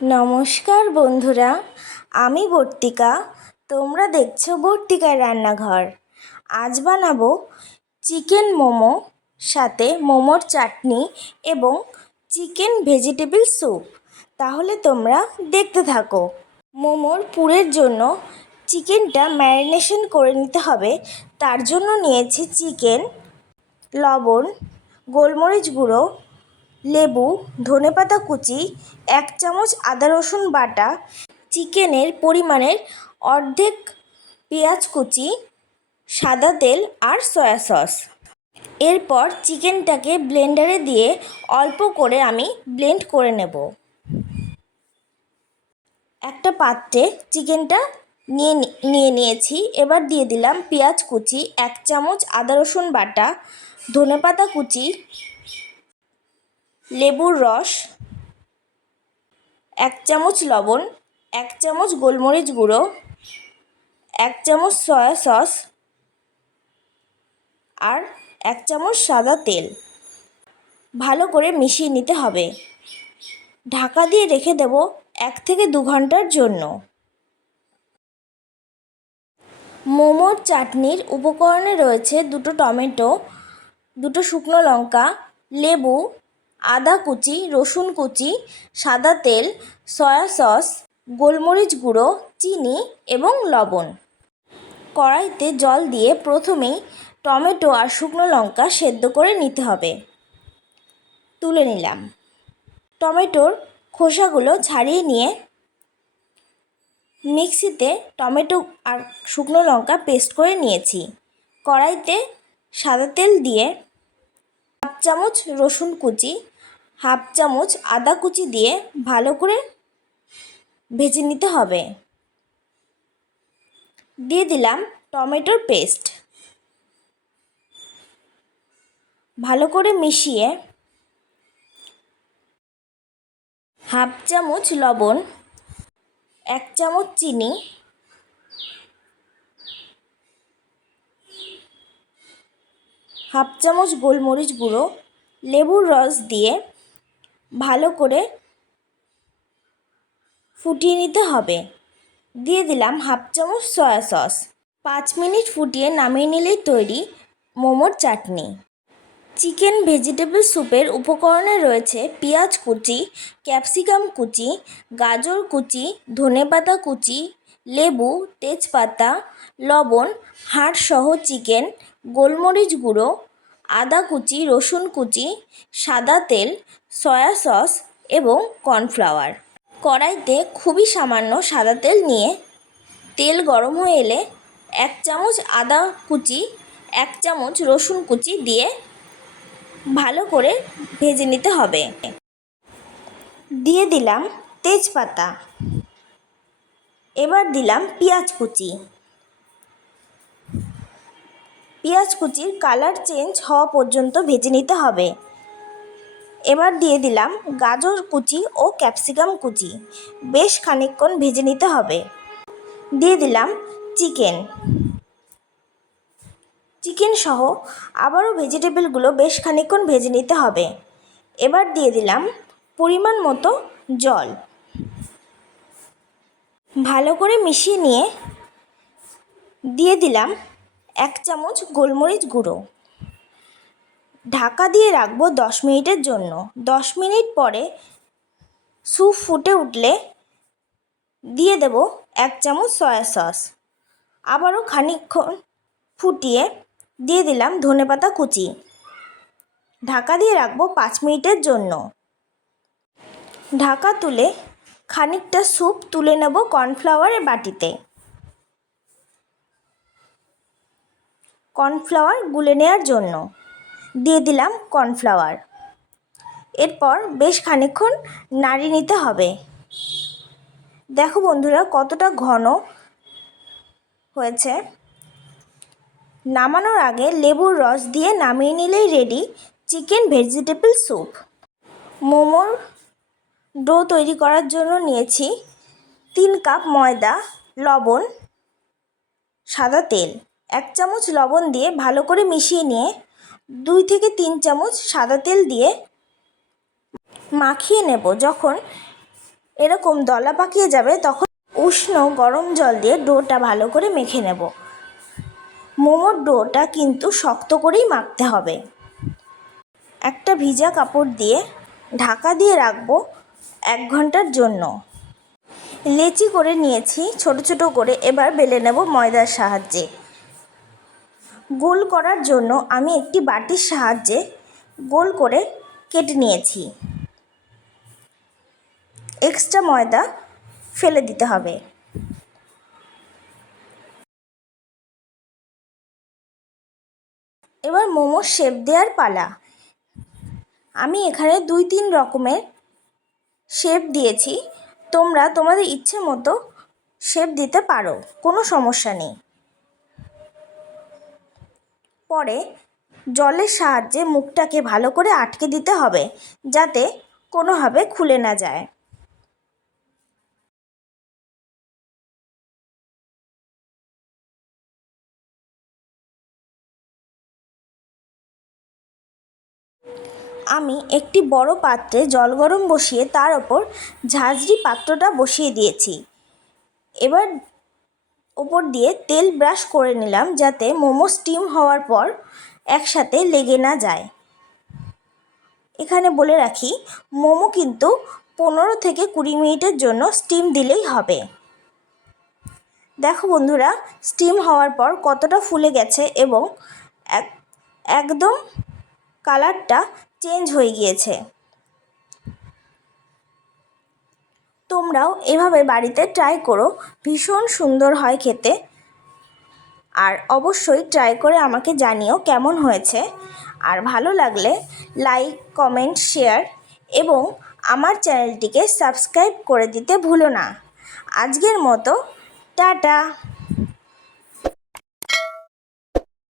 নমস্কার বন্ধুরা, আমি বর্তিকা। তোমরা দেখছো বর্তিকার রান্নাঘর। আজ বানাবো চিকেন মোমো, সাথে মোমোর চাটনি এবং চিকেন ভেজিটেবল স্যুপ। তাহলে তোমরা দেখতে থাকো। মোমোর পুরের জন্য চিকেনটা ম্যারিনেশন করে নিতে হবে। তার জন্য নিয়েছি চিকেন, লবণ, গোলমরিচ গুঁড়ো, লেবু, ধনেপাতা কুচি, 1 চামচ আদা রসুন বাটা, চিকেনের পরিমাণের অর্ধেক পেঁয়াজ কুচি, সাদা তেল আর সয়া সস। এরপর চিকেনটাকে ব্লেন্ডারে দিয়ে অল্প করে আমি ব্লেন্ড করে নেব। একটা পাত্রে চিকেনটা নিয়েছি। এবার দিয়ে দিলাম পেঁয়াজ কুচি, 1 চামচ আদা রসুন বাটা, ধনেপাতা কুচি, লেবুর রস, 1 চামচ লবণ, 1 চামচ গোলমরিচ গুঁড়ো, 1 চামচ সয়া সস আর 1 চামচ সাদা তেল। ভালো করে মিশিয়ে নিতে হবে। ঢাকা দিয়ে রেখে দেব 1 থেকে 2 ঘন্টার জন্য। মোমোর চাটনির উপকরণে রয়েছে 2টো টমেটো, 2টো শুকনো লঙ্কা, লেবু, আদা কুচি, রসুন কুচি, সাদা তেল, সয়া সস, গোলমরিচ গুঁড়ো, চিনি এবং লবণ। কড়াইতে জল দিয়ে প্রথমেই টমেটো আর শুকনো লঙ্কা সেদ্ধ করে নিতে হবে। তুলে নিলাম। টমেটোর খোসাগুলো ছাড়িয়ে নিয়ে মিক্সিতে টমেটো আর শুকনো লঙ্কা পেস্ট করে নিয়েছি। কড়াইতে সাদা তেল দিয়ে 1/2 চামচ রসুন কুচি, 1/2 চামচ আদা কুচি দিয়ে ভালো করে ভেজে নিতে হবে। দিয়ে দিলাম টমেটোর পেস্ট। ভালো করে মিশিয়ে 1/2 চামচ লবণ, 1 চামচ চিনি, 1/2 চামচ গোলমরিচ গুঁড়ো, লেবুর রস দিয়ে ভালো করে ফুটিয়ে নিতে হবে। দিয়ে দিলাম 1/2 চামচ সয়া সস। 5 মিনিট ফুটিয়ে নামিয়ে নিলেই তৈরি মোমোর চাটনি। চিকেন ভেজিটেবল স্যুপের উপকরণে রয়েছে পেঁয়াজ কুচি, ক্যাপসিকাম কুচি, গাজর কুচি, ধনেপাতা কুচি, লেবু, তেজপাতা, লবণ, হাড়সহ চিকেন, গোলমরিচ গুঁড়ো, আদা কুচি, রসুন কুচি, সাদা তেল, সয়া সস এবং কর্নফ্লাওয়ার। কড়াইতে খুবই সামান্য সাদা তেল নিয়ে তেল গরম হয়ে এলে 1 চামচ আদা কুচি, 1 চামচ রসুন কুচি দিয়ে ভালো করে ভেজে নিতে হবে। দিয়ে দিলাম তেজপাতা। এবার দিলাম পেঁয়াজ কুচি। পেঁয়াজ কুচির কালার চেঞ্জ হওয়া পর্যন্ত ভেজে নিতে হবে। এবার দিয়ে দিলাম গাজর কুচি ও ক্যাপসিকাম কুচি। বেশ খানিকক্ষণ ভেজে নিতে হবে। দিয়ে দিলাম চিকেন সহ আবারও ভেজিটেবলগুলো বেশ খানিকক্ষণ ভেজে নিতে হবে। এবার দিয়ে দিলাম পরিমাণ মতো জল। ভালো করে মিশিয়ে নিয়ে দিয়ে দিলাম 1 চামচ গোলমরিচ গুঁড়ো। ঢাকা দিয়ে রাখবো 10 মিনিটের জন্য। 10 মিনিট পরে স্যুপ ফুটে উঠলে দিয়ে দেব 1 চামচ সয়া সস। আবারও খানিকক্ষণ ফুটিয়ে দিয়ে দিলাম ধনেপাতা কুচি। ঢাকা দিয়ে রাখবো 5 মিনিটের জন্য। ঢাকা তুলে খানিকটা স্যুপ তুলে নেব কর্নফ্লাওয়ারের বাটিতে। কর্নফ্লাওয়ার গুলে নেওয়ার জন্য দিয়ে দিলাম কর্নফ্লাওয়ার। এরপর বেশ খানিকক্ষণ নাড়িয়ে নিতে হবে। দেখো বন্ধুরা কতটা ঘন হয়েছে। নামানোর আগে লেবুর রস দিয়ে নামিয়ে নিলেই রেডি চিকেন ভেজিটেবল স্যুপ। মোমোর ডো তৈরি করার জন্য নিয়েছি 3 কাপ ময়দা, লবণ, সাদা তেল। 1 চামচ লবণ দিয়ে ভালো করে মিশিয়ে নিয়ে 2 থেকে 3 চামচ সাদা তেল দিয়ে মাখিয়ে নেব। যখন এরকম দলা পাকিয়ে যাবে তখন উষ্ণ গরম জল দিয়ে ডোটা ভালো করে মেখে নেব। মোমোর ডোটা কিন্তু শক্ত করেই মাখতে হবে। একটা ভিজা কাপড় দিয়ে ঢাকা দিয়ে রাখবো 1 ঘন্টার জন্য। লেচি করে নিয়েছি ছোট ছোট করে, এবার বেলে নেব ময়দার সাহায্যে। গোল করার জন্য আমি একটি বাটির সাহায্যে গোল করে কেটে নিয়েছি। এক্সট্রা ময়দা ফেলে দিতে হবে। এবার মোমোর শেপ দেওয়ার পালা। আমি এখানে 2-3 রকমের শেপ দিয়েছি, তোমরা তোমাদের ইচ্ছে মতো শেপ দিতে পারো, কোনো সমস্যা নেই। পরে জলের সাহায্যে মুখটাকে ভালো করে আটকে দিতে হবে যাতে কোনোভাবে খুলে না যায়। আমি একটি বড় পাত্রে জল গরম বসিয়ে তার ওপর ঝাঁঝরি পাত্রটা বসিয়ে দিয়েছি। এবার ওপর দিয়ে তেল ব্রাশ করে নিলাম যাতে মোমো স্টিম হওয়ার পর একসাথে লেগে না যায়। এখানে বলে রাখি, মোমো কিন্তু 15 থেকে 20 মিনিটের জন্য স্টিম দিলেই হবে। দেখো বন্ধুরা, স্টিম হওয়ার পর কতটা ফুলে গেছে এবং একদম কালারটা চেঞ্জ হয়ে গিয়েছে। তোমরাও এভাবে বাড়িতে ট্রাই করো, ভীষণ সুন্দর হয় খেতে। আর অবশ্যই ট্রাই করে আমাকে জানিও কেমন হয়েছে। আর ভালো লাগলে লাইক, কমেন্ট, শেয়ার এবং আমার চ্যানেলটিকে সাবস্ক্রাইব করে দিতে ভুলো না। আজকের মতো টাটা।